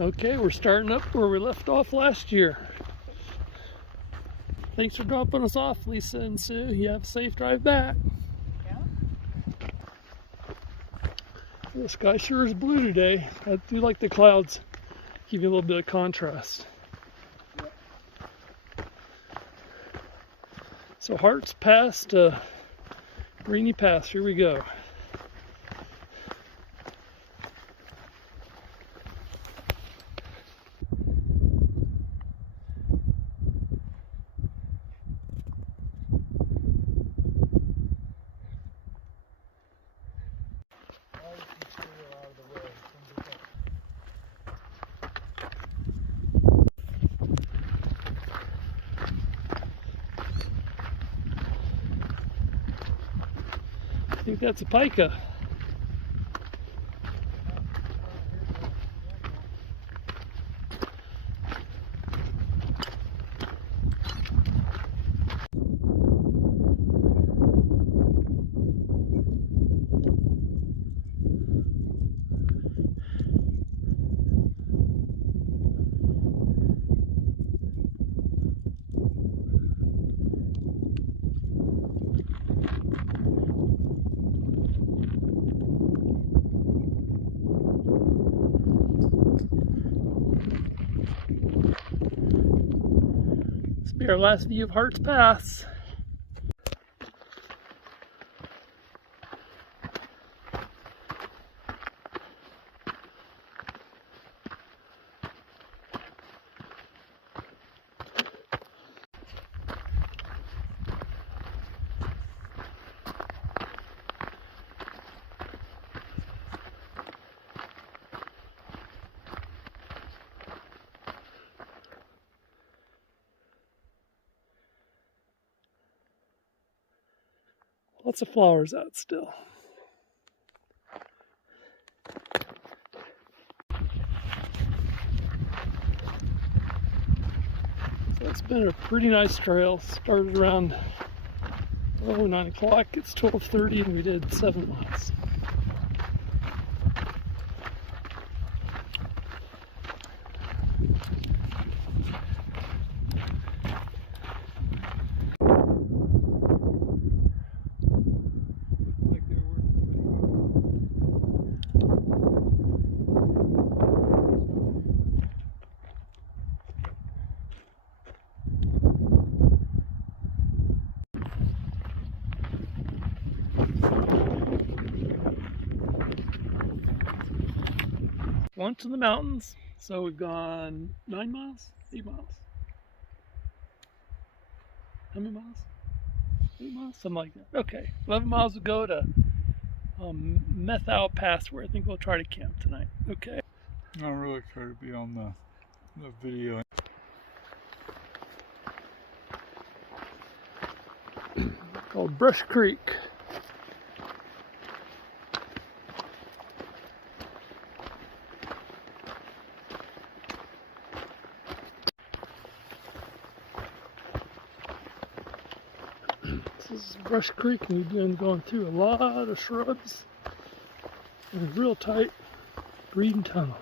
Okay, we're starting up where we left off last year. Thanks for dropping us off, Lisa and Sue. You have a safe drive back. Yeah. The sky sure is blue today. I do like the clouds. Give you a little bit of contrast. Yep. So Harts past Greeny Pass. Here we go. I think that's a pica. This will be our last view of Harts Pass. Lots of flowers out still. So it's been a pretty nice trail. Started around 9 o'clock. It's 12:30 and we did 7 miles. One to the mountains, so we've gone 9 miles, 8 miles. How many miles? 8 miles, something like that. Okay, 11 miles to go to Methau Pass, where I think we'll try to camp tonight. Okay. I'm really excited to be on the video. Called Brush Creek. This is Brush Creek, and we've been going through a lot of shrubs and a real tight green tunnel.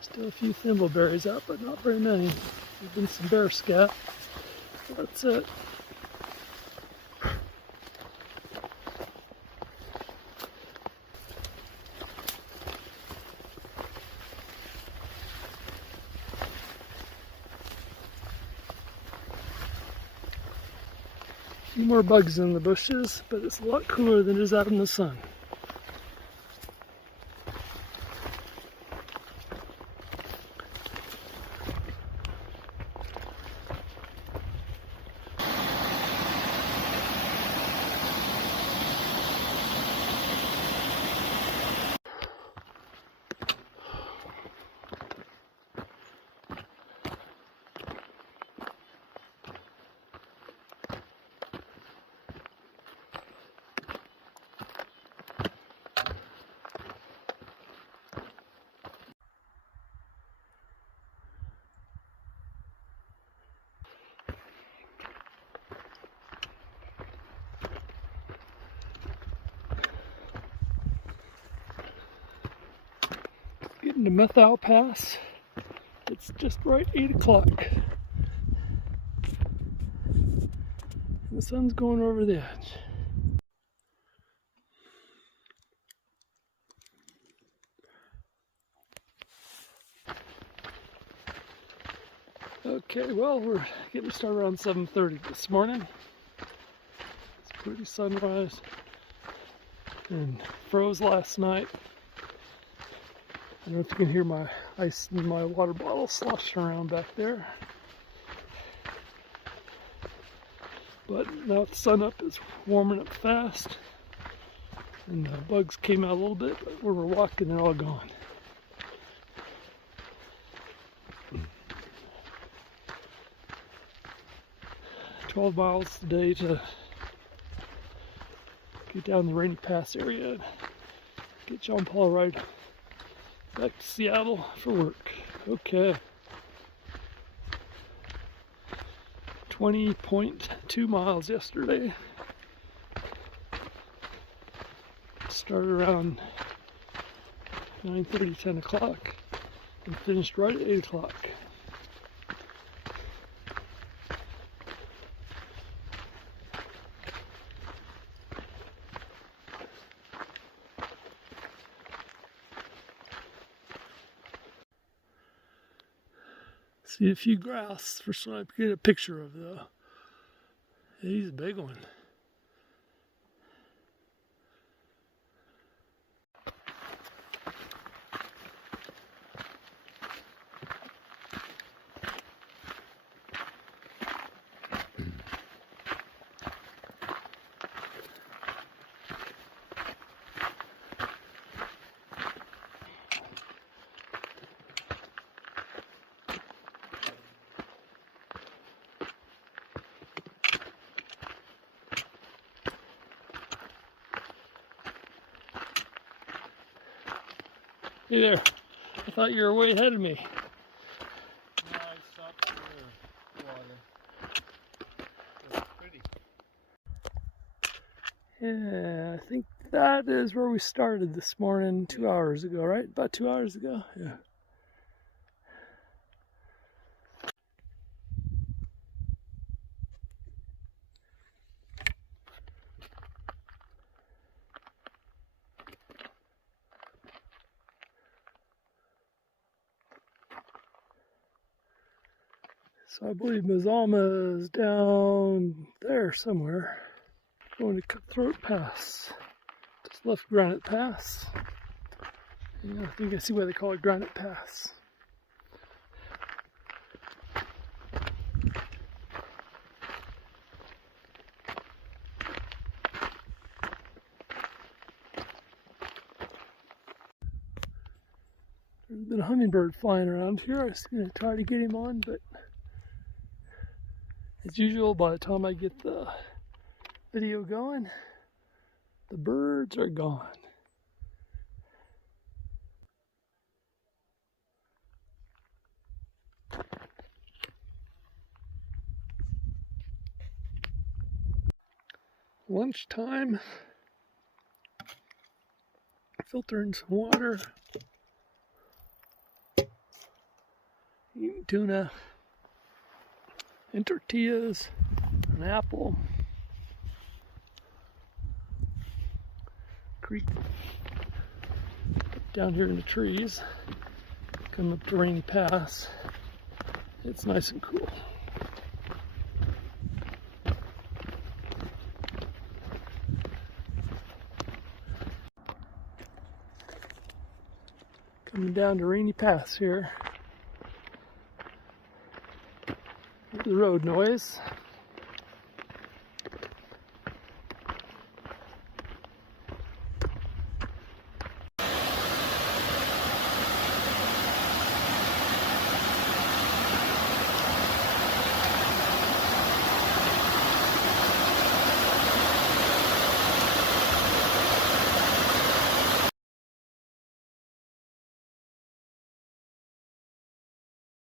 Still a few thimbleberries out, but not very many. There's been some bear scat. That's it. A few more bugs in the bushes, but it's a lot cooler than it is out in the sun. Getting to Methal Pass. It's just right 8 o'clock. And the sun's going over the edge. Okay, well, we're getting started around 7:30 this morning. It's pretty sunrise. And froze last night. I don't know if you can hear my ice in my water bottle sloshing around back there. But now the sun up is warming up fast. And the bugs came out a little bit, but where we're walking, they're all gone. $12 miles today to get down the Rainy Pass area and get John Paul a ride back to Seattle for work. Okay. 20.2 miles yesterday. Started around 9:30, 10 o'clock and finished right at 8 o'clock. See a few grass for some I get a picture of though. He's a big one. Hey there, I thought you were way ahead of me. No, I stopped for water. It's pretty. Yeah, I think that is where we started this morning 2 hours ago, right? About 2 hours ago? Yeah. So I believe Mazama is down there somewhere. Going to Cutthroat Pass. Just left Granite Pass. Yeah, I think I see why they call it Granite Pass. There's been a hummingbird flying around here. I was going to try to get him on, but as usual, by the time I get the video going, the birds are gone. Lunchtime, filtering some water, eating tuna and tortillas, an apple, creek down here in the trees, coming up to Rainy Pass. It's nice and cool. Coming down to Rainy Pass here. The road noise.